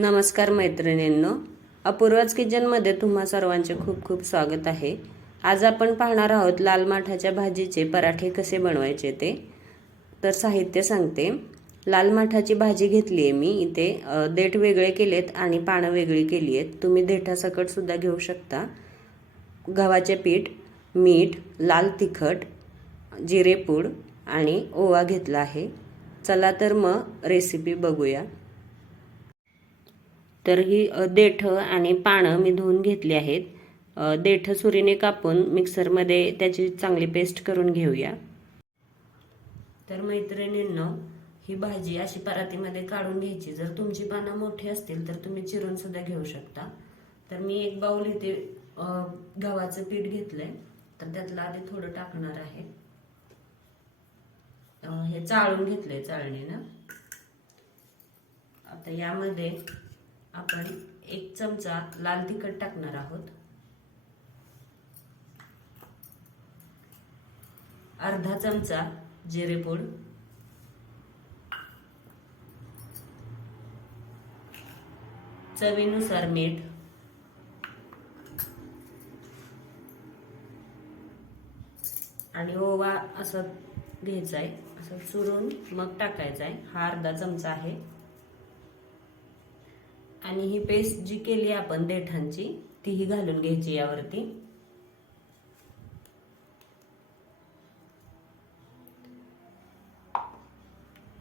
नमस्कार मैत्रिणींनो, अपूर्वाच किचनमध्ये तुम्हा सर्वांचे खूप खूप स्वागत आहे। आज आपण पाहणार आहोत लाल माठाच्या भाजीचे पराठे कसे बनवायचे ते। तर साहित्य सांगते। लाल माठाची भाजी घेतली आहे मी इथे। देठ वेगळे केलेत आणि पानं वेगळी केली आहेत। तुम्ही देठासकट सुद्धा घेऊ शकता। गव्हाचे पीठ, मीठ, लाल तिखट, जिरेपूड आणि ओवा घेतला आहे। चला तर मग रेसिपी बघूया। तर ही देठ आणि पानं मी धुवून घेतली आहेत। देठ सुरीने कापून मिक्सरमध्ये त्याची चांगली पेस्ट करून घेऊया। तर मैत्रिणींनो, ही भाजी अशी परातीमध्ये काढून घ्यायची। जर तुमची पानं मोठी असतील तर तुम्ही चिरून सुद्धा घेऊ शकता। तर मी एक बाउल इथे गव्हाचं पीठ घेतलंय, तर त्यातलं आधी थोडं टाकणार आहे। हे चाळून घेतलंय चाळणीनं। आता यामध्ये आपण 1 चमचा लाल तिखट टाकणार आहोत, अर्धा चमचा जिरेपूड, चवीनुसार मीठ, आणि ओवा असं घ्यायचा आहे, असं चुरून मग टाकायचा आहे। हा अर्धा चमचा आहे। आणि ही पेस्ट जी केली आपण देठांची तीही घालून घ्यायची यावरती।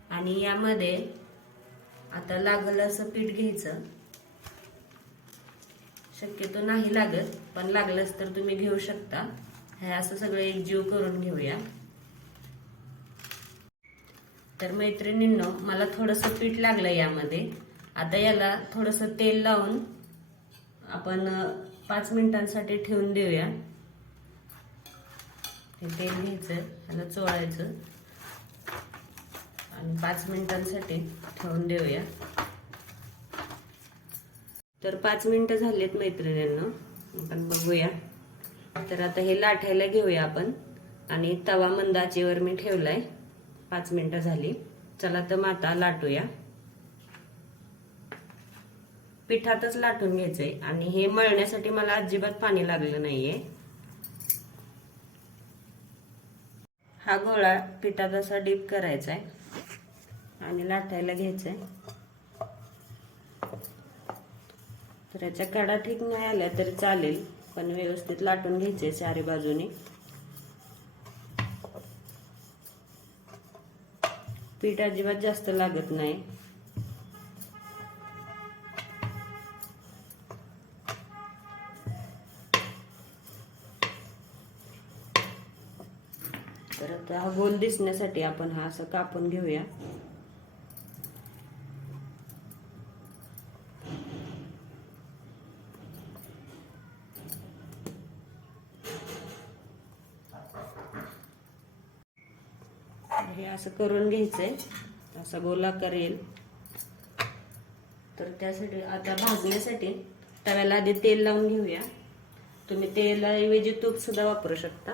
आणि यामध्ये आता लागलं असं पीठ घ्यायचं। शक्यतो नाही लागत, पण लागलंच तर तुम्ही घेऊ शकता। हे असं सगळं एकजीव करून घेऊया। तर मैत्रिणींनो, मला थोडंसं पीठ लागलं यामध्ये। आता याला थोडंसं तेल लावून आपण 5 मिनिटांसाठी ठेवून देऊया। हे तेल घ्यायचं, याला चोळायचं आणि 5 मिनिटांसाठी ठेवून देऊया। तर 5 मिनिटं झालीत मैत्रिणींनो, आपण बघूया। तर आता हे लाटायला घेऊया आपण, आणि तवा मंद आचेवर मी ठेवलाय। 5 मिनिटं झाली। चला तर मग आता लाटूया। पिठातच लाटून घ्यायचंय, आणि हे मळण्यासाठी मला अजिबात पाणी लागलं नाहीये। हा गोळा पिठात असा डीप करायचा आहे आणि लाटायला घ्यायचंय। तर याच्या कडा ठीक नाही आल्या तरी चालेल, पण व्यवस्थित लाटून घ्यायचे चारी बाजूने। पीठ अजिबात जास्त लागत नाही। तर आता हा गोल दिसण्यासाठी आपण हा असं कापून घेऊया। हे असं करून घ्यायचंय, असा गोलाकार येईल। तर त्यासाठी आता भाजण्यासाठी तव्याला आधी तेल लावून घेऊया। तुम्ही तेलाऐवजी तूप सुद्धा वापरू शकता।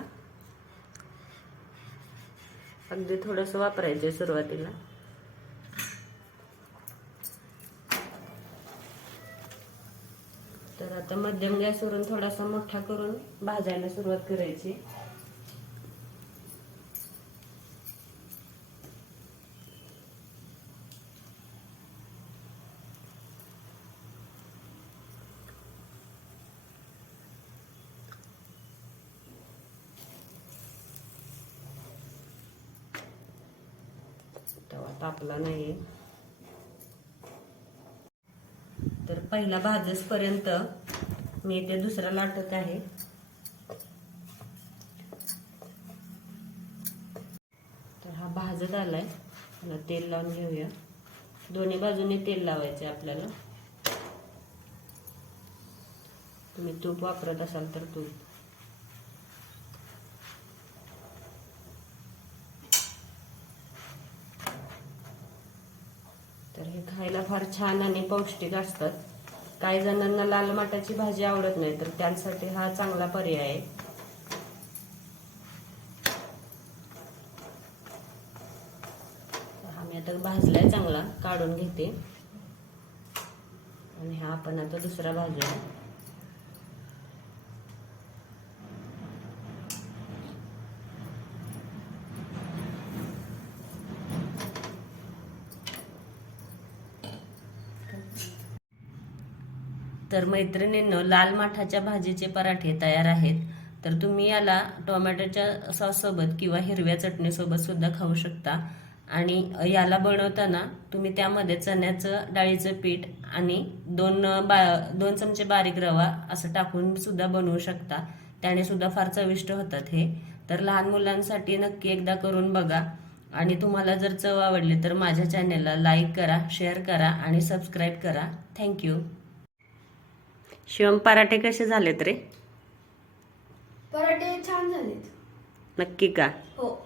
अगदी थोडंसं वापरायचंय सुरुवातीला। तर आता मध्यम गॅसवरून थोडासा मोठा करून भाजायला सुरुवात करायची। तवा तापला नाहीये, तर पहिला भाजसपर्यंत मी इथे दुसरा लाटत आहे। तर हा भाजत आलाय, त्याला तेल लावून घेऊया। दोन्ही बाजूने तेल लावायचे आपल्याला। तुम्ही तूप वापरत असाल तर तूप। तर हे खायला फार छान आणि पौष्टिक असतात। काही जणांना लाल माठाची भाजी आवडत नाही, तर त्यांसाठी हा चांगला पर्याय आहे। हा मी आता भाजलाय चांगला, काढून घेते। आणि हा आपण आता दुसरा भाजूया. तर मैत्रिणींनो, लाल माठाच्या भाजीचे पराठे तयार आहेत. तर तुम्ही याला टोमॅटोच्या सॉससोबत किंवा हिरव्या चटणीसोबत सुद्धा खाऊ शकता. आणि याला बनवताना तुम्ही त्यामध्ये चण्याचं डाळीचं पीठ आणि 2 चमचे बारीक रवा असं टाकून सुद्धा बनवू शकता. त्याने सुद्धा फार चविष्ट होतात हे. तर लहान मुलांसाठी नक्की एकदा करून बघा. आणि तुम्हाला जर चव आवडली तर माझ्या चॅनेलला लाईक करा, शेअर करा आणि सबस्क्राईब करा. थँक्यू. शिवम, पराठे कसे झालेत रे? पराठे छान झालेत. नक्की का? हो.